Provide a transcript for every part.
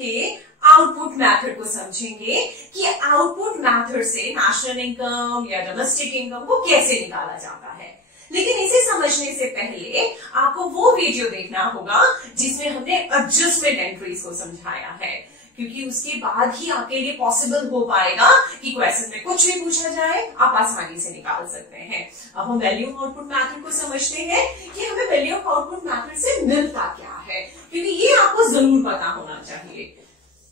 के output method को समझेंगे कि आउटपुट मेथड से नेशनल इनकम या डोमेस्टिक इनकम को कैसे निकाला जाता है। लेकिन इसे समझने से पहले आपको वो वीडियो देखना होगा जिसमें हमने एडजस्टमेंट एंट्रीज को समझाया है, क्योंकि उसके बाद ही आपके लिए पॉसिबल हो पाएगा कि क्वेश्चन में कुछ भी पूछा जाए आप आसानी से निकाल सकते हैं। अब हम वैल्यू ऑफ आउटपुट मेथड को समझते हैं कि हमें वैल्यू ऑफ आउटपुट मेथड से मिलता क्या है, क्योंकि ये आपको जरूर पता होना चाहिए।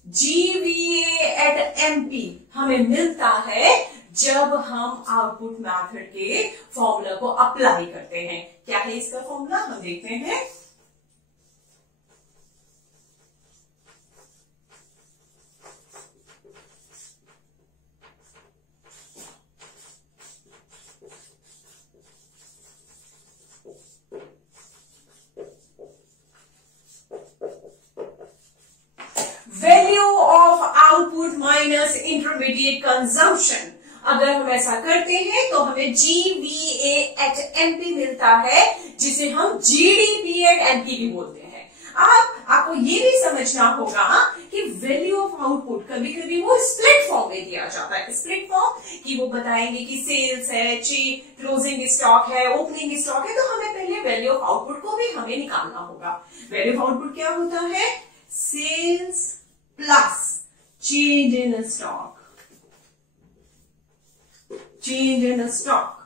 GVA एट MP हमें मिलता है जब हम आउटपुट मेथड के फॉर्मूला को अप्लाई करते हैं। क्या है इसका फॉर्मूला, हम देखते हैं। Value of output minus intermediate consumption. अगर हम ऐसा करते हैं तो हमें GVA एट MP मिलता है, जिसे हम GDP एट MP भी बोलते हैं। अब आपको ये भी समझना होगा कि वैल्यू ऑफ आउटपुट कभी कभी वो स्प्लिट फॉर्म में दिया जाता है। स्प्लिट फॉर्म कि वो बताएंगे कि सेल्स है, क्लोजिंग स्टॉक है, ओपनिंग स्टॉक है, तो हमें पहले वैल्यू ऑफ आउटपुट को भी हमें निकालना होगा। वैल्यू ऑफ आउटपुट क्या होता है, sales plus change in stock, change in stock.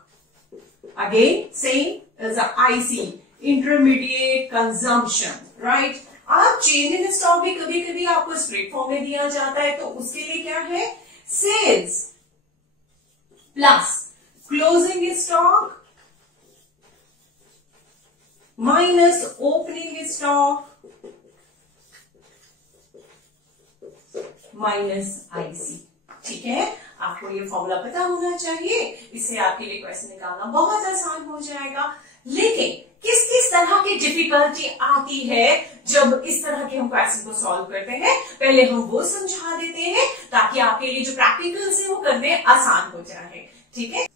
Again, same as the IC, intermediate consumption, right? आप change in stock भी कभी कभी आपको स्प्लिट फॉर्म में दिया जाता है, तो उसके लिए क्या है, sales plus closing stock minus opening stock minus IC। ठीक है, आपको ये फॉर्मूला पता होना चाहिए, इससे आपके लिए क्वेश्चन निकालना बहुत आसान हो जाएगा। लेकिन किस किस तरह की डिफिकल्टी आती है जब इस तरह के हम क्वेश्चन को सॉल्व करते हैं, पहले हम वो समझा देते हैं ताकि आपके लिए जो प्रैक्टिकल्स है वो करने आसान हो जाए। ठीक है,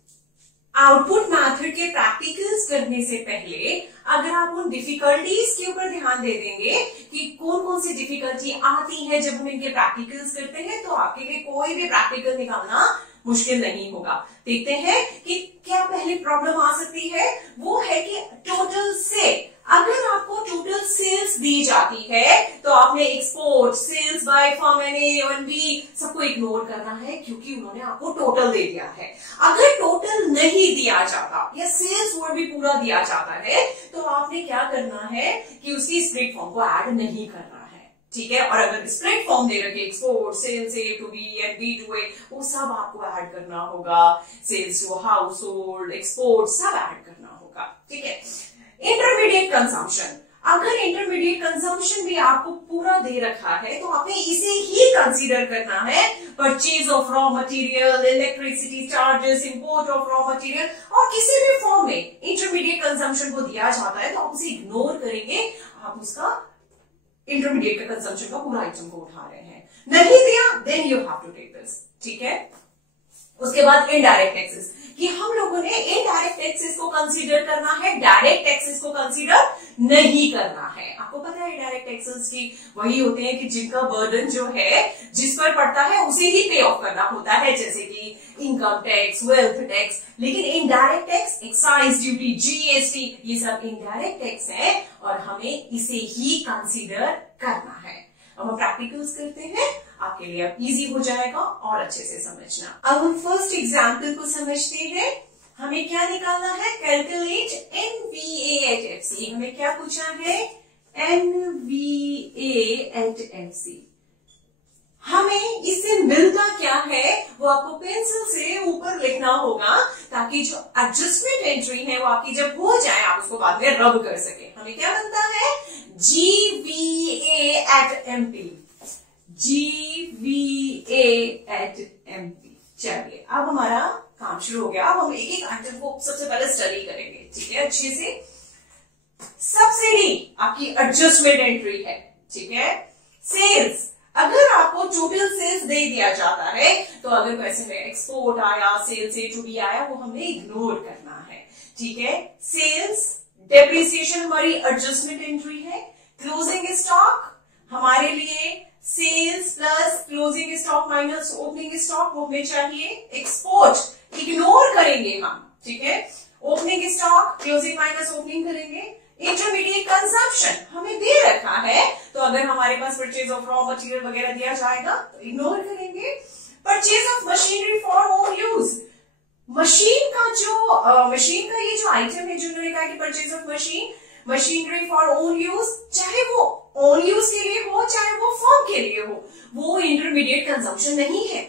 आउटपुट मेथड के प्रैक्टिकल्स करने से पहले अगर आप उन डिफिकल्टीज के ऊपर ध्यान दे देंगे कि कौन कौन सी डिफिकल्टी आती है जब हम इनके प्रैक्टिकल्स करते हैं, तो आपके लिए कोई भी प्रैक्टिकल निकालना मुश्किल नहीं होगा। देखते हैं कि क्या पहली प्रॉब्लम आ सकती है, वो है कि टोटल से अगर आपको टोटल सेल्स दी जाती है तो आपने export, sales by firm A1B सबको इग्नोर करना है, क्योंकि उन्होंने आपको टोटल दे दिया है। अगर टोटल नहीं दिया जाता या सेल्स वर्ड भी पूरा दिया जाता है तो आपने क्या करना है कि उसकी स्प्लिट फॉर्म को ऐड नहीं करना है। ठीक है, और अगर स्प्लिट फॉर्म दे रखे export, sales A to B and B to A, वो सब आपको ऐड करना होगा। Sales to household, export सब ऐड करना होगा। ठीक है, इंटरमीडिएट कंजम्पशन, अगर इंटरमीडिएट कंजम्पशन भी आपको पूरा दे रखा है तो आपने इसे ही कंसीडर करना है। Purchase of raw material, electricity charges, import of raw material, और किसी भी फॉर्म में इंटरमीडिएट कंजम्पशन को दिया जाता है तो आप उसे इग्नोर करेंगे, आप उसका इंटरमीडिएट का कंजम्पशन का पूरा आइटम को उठा रहे हैं। नहीं दिया then you have to take this. ठीक है, उसके बाद इनडायरेक्ट टैक्सेस, कि हम लोगों ने इनडायरेक्ट टैक्सेस को कंसीडर करना है, डायरेक्ट टैक्सेस को कंसीडर नहीं करना है। आपको पता है डायरेक्ट टैक्सेस की वही होते हैं कि जिनका बर्डन जो है जिस पर पड़ता है उसे ही पे ऑफ करना होता है, जैसे कि इनकम टैक्स, वेल्थ टैक्स। लेकिन indirect tax, excise duty, GST, ये सब इनडायरेक्ट टैक्स है और हमें इसे ही कंसीडर करना है। अब हम प्रैक्टिकल्स करते हैं, आपके लिए अब इजी हो जाएगा और अच्छे से समझना। अब हम फर्स्ट एग्जाम्पल को समझते हैं। हमें क्या निकालना है, कैलकुलेट NVA एट FC। हमें क्या पूछा है, NVA एट FC। हमें इससे मिलता क्या है वो आपको पेंसिल से ऊपर लिखना होगा, ताकि जो एडजस्टमेंट एंट्री है वो आपकी जब हो जाए आप उसको बाद में रब कर सके। हमें क्या बनता है, GVA at MP, GVA at MP। चलिए अब हमारा काम शुरू हो गया। अब हम एक एक आइटम को सबसे पहले स्टडी करेंगे। ठीक है, अच्छे से। सब्सिडी आपकी एडजस्टमेंट एंट्री है। ठीक है, सेल्स, अगर आपको टोटल सेल्स दे दिया जाता है तो अगर क्वेश्चन में एक्सपोर्ट आया, सेल्स A to B आया, वो हमें इग्नोर करना है। ठीक है, सेल्स, डेप्रिसिएशन हमारी एडजस्टमेंट एंट्री है। क्लोजिंग स्टॉक हमारे लिए sales plus closing stock minus opening stock, वो हमें चाहिए एक्सपोर्ट, इग्नोर करेंगे हम, ठीक है। Opening stock closing minus opening करेंगे। इंटरमीडिएट कंजम्पशन हमें दे रखा है, तो अगर हमारे पास परचेज ऑफ रॉ मटेरियल वगैरह दिया जाएगा तो इग्नोर करेंगे। Purchase of machinery for home use, machine का ये जो आइटम है जो उन्होंने कहा कि purchase of machinery for own use, चाहे वो ओन यूज के लिए हो चाहे वो फर्म के लिए हो, वो इंटरमीडिएट कंजम्पशन नहीं है।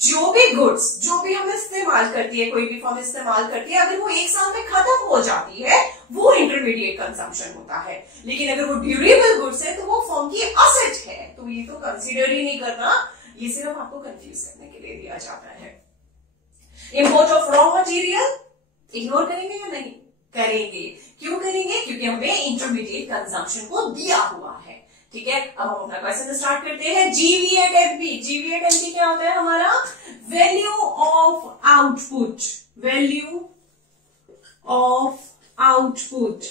जो भी गुड्स जो भी हम इस्तेमाल करती है, कोई भी फर्म इस्तेमाल करती है, अगर वो एक साल में खत्म हो जाती है वो इंटरमीडिएट कंजम्पशन होता है। लेकिन अगर वो ड्यूरेबल गुड्स है तो वो फर्म की असेट है, तो ये तो कंसीडर ही नहीं करना, ये सिर्फ आपको कंफ्यूज करने के लिए दिया जाता है। Import of raw material ignore करेंगे या नहीं करेंगे? क्यों करेंगे? क्योंकि हमें इंटरमीडिएट कंजम्पशन को दिया हुआ है, ठीक है। अब हम अपना क्वेश्चन स्टार्ट करते हैं। जीवी एट एमपी, जीवी एट एमपी क्या होता है हमारा? Value of output, value of output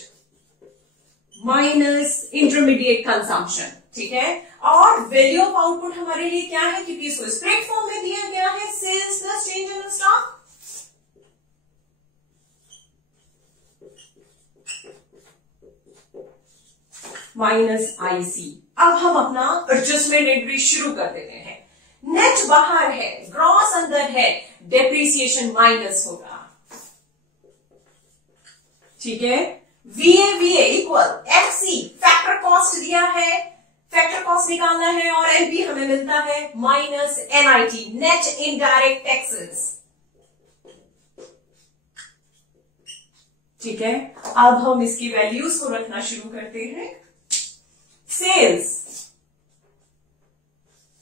minus intermediate consumption, ठीक है। और वैल्यू ऑफ आउटपुट हमारे लिए क्या है? क्योंकि इसको स्प्रेड फॉर्म में दिया गया है, sales plus change in stock minus IC. अब हम अपना एडजस्टमेंट एंट्री शुरू कर देते हैं। नेट बाहर है, ग्रॉस अंदर है, डेप्रिसिएशन माइनस होगा, ठीक है। वीए इक्वल एफसी, फैक्टर कॉस्ट दिया है, फैक्टर कॉस्ट निकालना है, और एलपी हमें मिलता है minus NIT, net indirect taxes, ठीक है। अब हम इसकी वैल्यूज को रखना शुरू करते हैं। Sales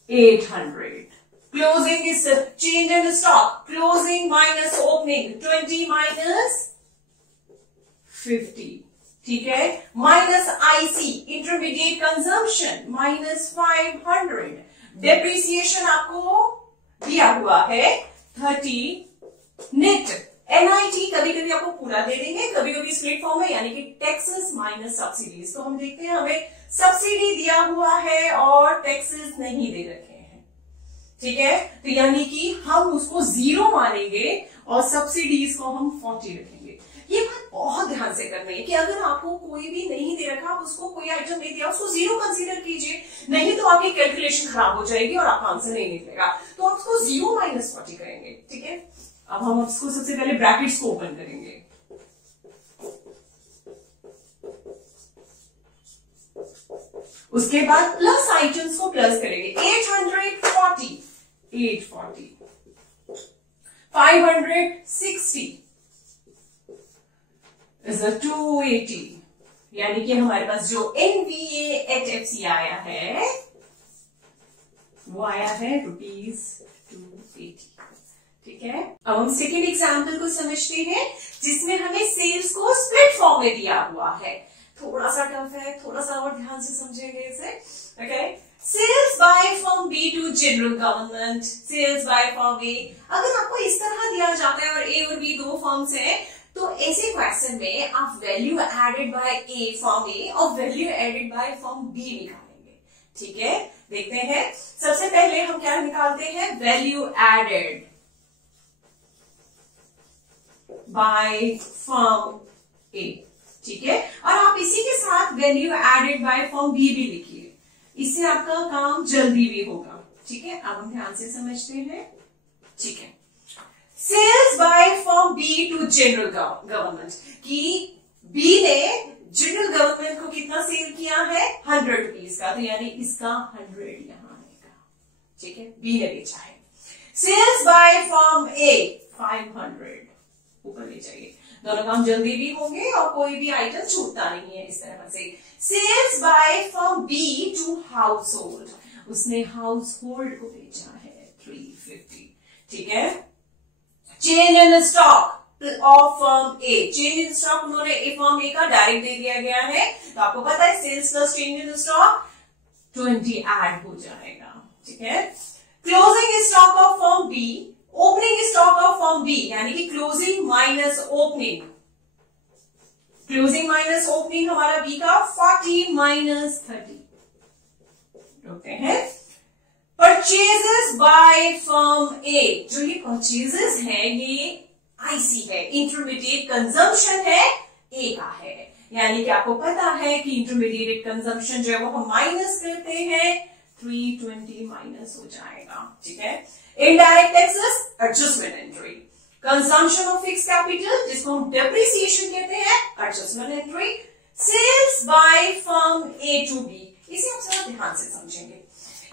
800, closing is change in stock, closing minus opening 20 minus 50, ठीक है। Minus IC intermediate consumption minus 500, depreciation आपको दिया हुआ है 30, नेट एनआईटी कभी कभी आपको पूरा दे देंगे, कभी कभी स्प्लिट फॉर्म में, यानी कि टैक्सेस माइनस सब्सिडीज। तो हम देखते हैं हमें सब्सिडी दिया हुआ है और टैक्सेस नहीं दे रखे हैं, ठीक है। तो यानी कि हम उसको 0 मानेंगे और सब्सिडीज को हम 40 रखेंगे। ये बात बहुत ध्यान से करनी है कि अगर आपको कोई भी नहीं दे रखा, आप उसको कोई आइटम नहीं दिया, उसको 0 कंसीडर कीजिए, नहीं तो आपकी कैलकुलेशन खराब हो जाएगी और आपका आंसर नहीं निकलेगा। तो आप उसको 0 माइनस 40 करेंगे, ठीक है। अब हम उसको सबसे पहले ब्रैकेट्स को ओपन करेंगे, उसके बाद प्लस आइटम्स को प्लस करेंगे। 840, 840, 560 इज 280, यानी कि हमारे पास जो एनवीए एट एफसी आया है वो आया है ₹280, ठीक है। अब हम सेकेंड एग्जाम्पल को समझते हैं, जिसमें हमें सेल्स को स्प्लिट फॉर्म में दिया हुआ है। थोड़ा सा टफ है, थोड़ा सा और ध्यान से समझेंगे इसे, okay. Sales by firm B to general government, sales by firm A. अगर आपको इस तरह दिया जाता है और ए और बी दो फर्म्स हैं, तो ऐसे क्वेश्चन में आप value added by a firm A और value added by firm B निकालेंगे, ठीक है। देखते हैं, सबसे पहले हम क्या निकालते हैं? Value added by firm A, ठीक है। और आप इसी के साथ value added by firm B भी लिखिए, इससे आपका काम जल्दी भी होगा, ठीक है। अब हम ध्यान से समझते हैं, ठीक है। Sales by firm B to general government, कि बी ने जनरल गवर्नमेंट को कितना सेल किया है? 100 रुपीज का, तो यानी इसका 100 यहां आएगा, ठीक है। बी ने बेचा है। सेल्स बाय फर्म ए 500, ऊपर ले जाइए, दोनों काम जल्दी भी होंगे और कोई भी आइटम छूटता नहीं है इस तरह से। Sales by firm B to household, उसने हाउस होल्ड को बेचा है 350, ठीक है। Change in stock of firm A, change in stock उन्होंने फर्म ए का डायरेक्ट दे दिया गया है, तो आपको पता है sales plus change in stock 20 add हो जाएगा, ठीक है। Closing stock of firm B, opening stock of firm B, यानी कि closing minus opening, closing minus opening हमारा बी का 40 माइनस 30, होते हैं। परचेजेस बाय फर्म ए, जो ये परचेजेस है ये आईसी है, इंटरमीडिएट कंजम्पशन है ए का है, यानी कि आपको पता है कि इंटरमीडिएट कंजम्पशन जो है वो हम माइनस करते हैं 320 माइनस हो जाएगा, ठीक है। Indirect taxes adjustment entry, consumption of fix capital जिसको हम डेप्रिसिएशन कहते हैं adjustment entry, sales by firm A to B, इसे हम थोड़ा ध्यान से समझेंगे।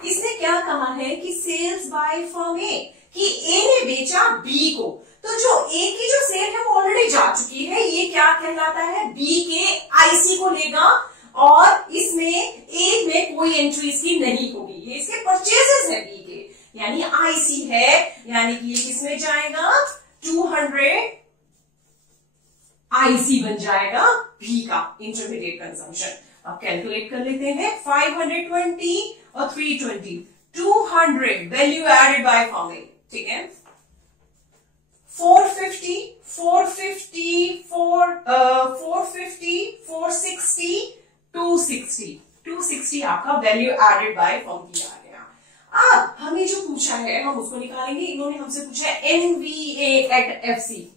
इसने क्या कहा है कि सेल्स बाय फर्म ए, कि ए ने बेचा बी को, तो जो ए की जो सेल है वो ऑलरेडी जा चुकी है, ये क्या कहलाता है, बी के आईसी को लेगा और इसमें ए में कोई एंट्री इसकी नहीं होगी, ये इसके परचेजेस है बी के, यानी आईसी है, यानी कि ये किसमें जाएगा 200 आईसी बन जाएगा बी का इंटरमीडिएट कंजम्पशन। अब कैलकुलेट कर लेते हैं, 520 और 320, 200 value added by firm A, ठीक है। 450, 450, 450, 460, 260, 260 आपका वैल्यू एडेड बाय फर्म की आ गया। अब हमें जो पूछा है हम उसको निकालेंगे, इन्होंने हमसे पूछा है एनवीए एट एफसी,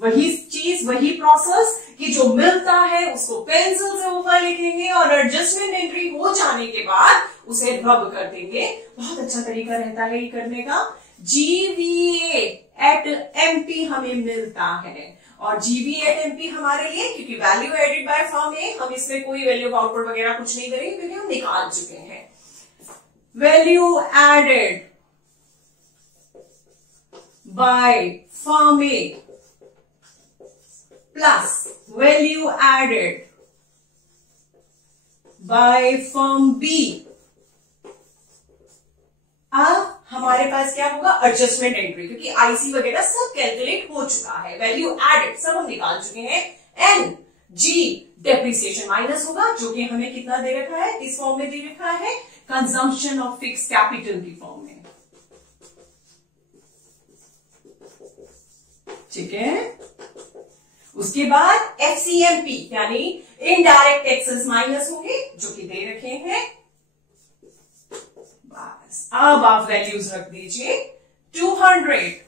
वही चीज वही प्रोसेस कि जो मिलता है उसको पेंसिल से ऊपर लिखेंगे और एडजस्टमेंट एंट्री हो जाने के बाद उसे रब कर देंगे। बहुत अच्छा तरीका रहता है ये करने का। जीवीए एट एमपी हमें मिलता है और जीवीए एट एमपी हमारे लिए, क्योंकि वैल्यू एडेड बाय फर्म ए, हम इसमें कोई वैल्यू ऑफ आउटपुट वगैरह कुछ नहीं करेंगे क्योंकि हम निकाल चुके हैं। Value added by firm A plus value added by firm B, अब हमारे पास क्या होगा एडजस्टमेंट एंट्री, क्योंकि आईसी वगैरह सब कैलकुलेट हो चुका है, वैल्यू एडेड सब हम निकाल चुके हैं। एन जी डेप्रिसिएशन माइनस होगा, जो कि हमें कितना दे रखा है, इस फॉर्म में दे रखा है कंजम्पशन ऑफ फिक्स कैपिटल की फॉर्म में, ठीक है। उसके बाद एफसीएमपी यानी इनडायरेक्ट टैक्सेस माइनस होंगे, जो कि दे रखे हैं। बस अब आप वैल्यूज रख दीजिए, 200,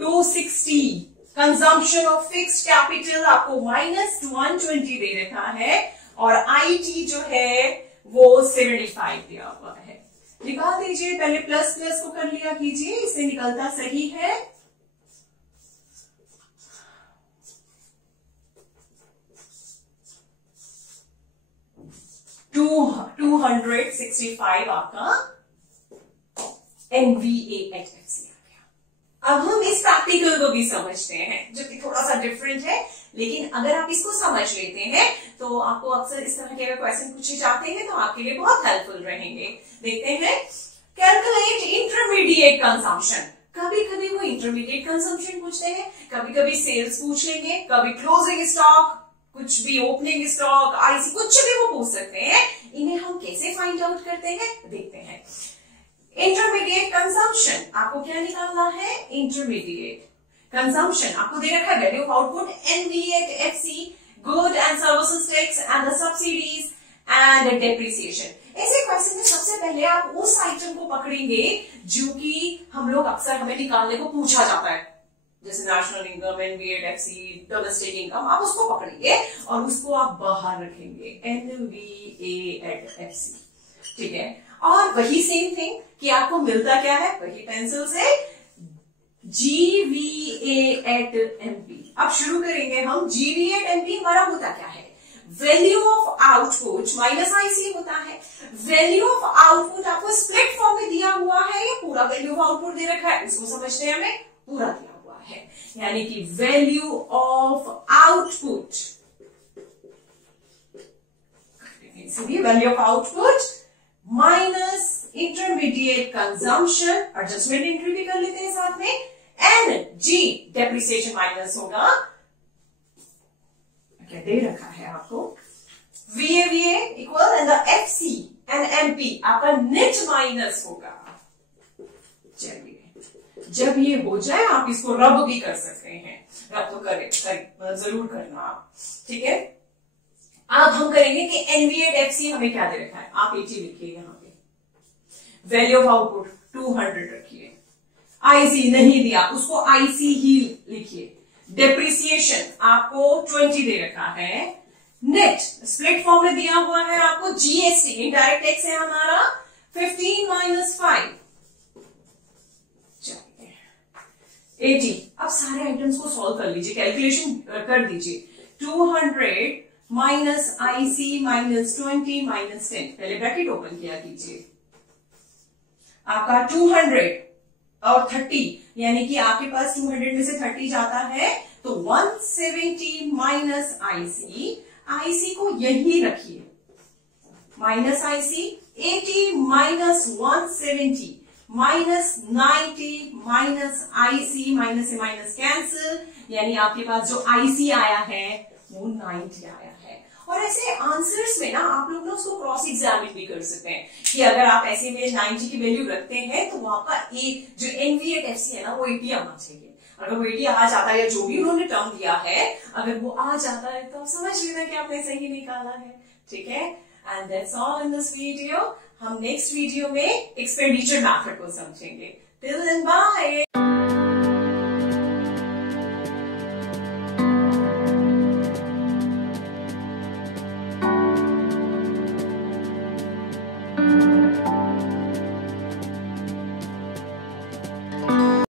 260 कंजम्पशन ऑफ फिक्स्ड कैपिटल आपको माइनस 120 दे रखा है और आईटी जो है वो 75 दिया हुआ है। निकाल दीजिए, पहले प्लस प्लस को कर लिया कीजिए, इससे निकलता सही है। 265 आपका एनवीए एट एफसी आ गया। अब हम इस प्रैक्टिकल को भी समझते हैं, जो कि थोड़ा सा डिफरेंट है, लेकिन अगर आप इसको समझ लेते हैं तो आपको अक्सर इस तरह के अगर क्वेश्चन पूछे जाते हैं तो आपके लिए बहुत हेल्पफुल रहेंगे। देखते हैं, कैलकुलेट इंटरमीडिएट कंजम्पशन। कभी कभी वो इंटरमीडिएट कंजम्पशन पूछते हैं, कभी कभी सेल्स पूछ लेंगे, कभी क्लोजिंग स्टॉक, कुछ भी ओपनिंग स्टॉक, आईसी, कुछ भी वो पूछ सकते हैं। इन्हें हम कैसे फाइंड आउट करते हैं देखते हैं। इंटरमीडिएट कंजम्पशन आपको क्या निकालना है, इंटरमीडिएट कंजम्पशन आपको दे रखा है value of output NVA at FC, good and services tax and the subsidies and depreciation. ऐसे क्वेश्चन में सबसे पहले आप उस आइटम को पकड़ेंगे जो कि हम लोग अक्सर हमें निकालने को पूछा जाता है, जैसे national income, NVA at FC, domestic income, आप उसको पकड़ेंगे और उसको आप बाहर रखेंगे एनवीए एट एफसी, ठीक है। और वही सेम थिंग कि आपको मिलता क्या है, वही पेंसिल से जीवीए एट एमपी। अब शुरू करेंगे हम। जीवीए एट एमपी हमारा होता क्या है, value of output minus IC होता है। वैल्यू ऑफ आउटपुट आपको स्प्लिट फॉर्म में दिया हुआ है या पूरा वैल्यू ऑफ आउटपुट दे रखा है, इसको समझते हैं, हमें पूरा दिया हुआ है, यानी कि वैल्यू ऑफ आउटपुट, इसलिए value of output minus intermediate consumption, adjustment entry भी कर लेते हैं साथ में, एन जी डेप्रिसिएशन माइनस होगा, क्या दे रखा है आपको, वीए equal and the FC and MP आपका नेट माइनस होगा। चलिए, जब ये हो जाए आप इसको रब भी कर सकते हैं, रब तो करें जरूर करना आप, ठीक है। अब हम करेंगे कि NV@FC हमें क्या दे रखा है, आप 80 लिखिए यहाँ पे, वैल्यू ऑफ आउटपुट 200 रखिए, IC नहीं दिया उसको IC ही लिखिए, डेप्रिसिएशन आपको 20 दे रखा है, नेट स्प्लिट फॉर्म में दिया हुआ है आपको GST इनडायरेक्ट टैक्स है हमारा 15 - 5 चलिए 80। अब सारे आइटम्स को सॉल्व कर लीजिए, कैलकुलेशन कर दीजिए, 200 माइनस IC माइनस 20 माइनस 10, पहले ब्रैकेट ओपन किया कीजिए, आपका 200 और 30 यानी कि आपके पास 200 में से 30 जाता है तो 170 माइनस IC को यही रखिए, minus IC 80 minus 170 minus 90 minus IC, minus से माइनस कैंसिल, यानी आपके पास जो IC आया है वो 90 आया है। और ऐसे आंसर्स में ना आप लोग ना उसको क्रॉस एग्जामिन भी कर सकते हैं कि अगर आप ऐसे में 90 की वैल्यू रखते हैं तो आपका जो NV@FC है ना वो 80 आना चाहिए। अगर वो 80 आ जाता है या जो भी उन्होंने टर्म दिया है अगर वो आ जाता है तो आप समझ लेना कि आपने सही निकाला है, ठीक है। And that's all in this video. हम नेक्स्ट वीडियो में एक्सपेंडिचर मेथड को समझेंगे। Till then bye.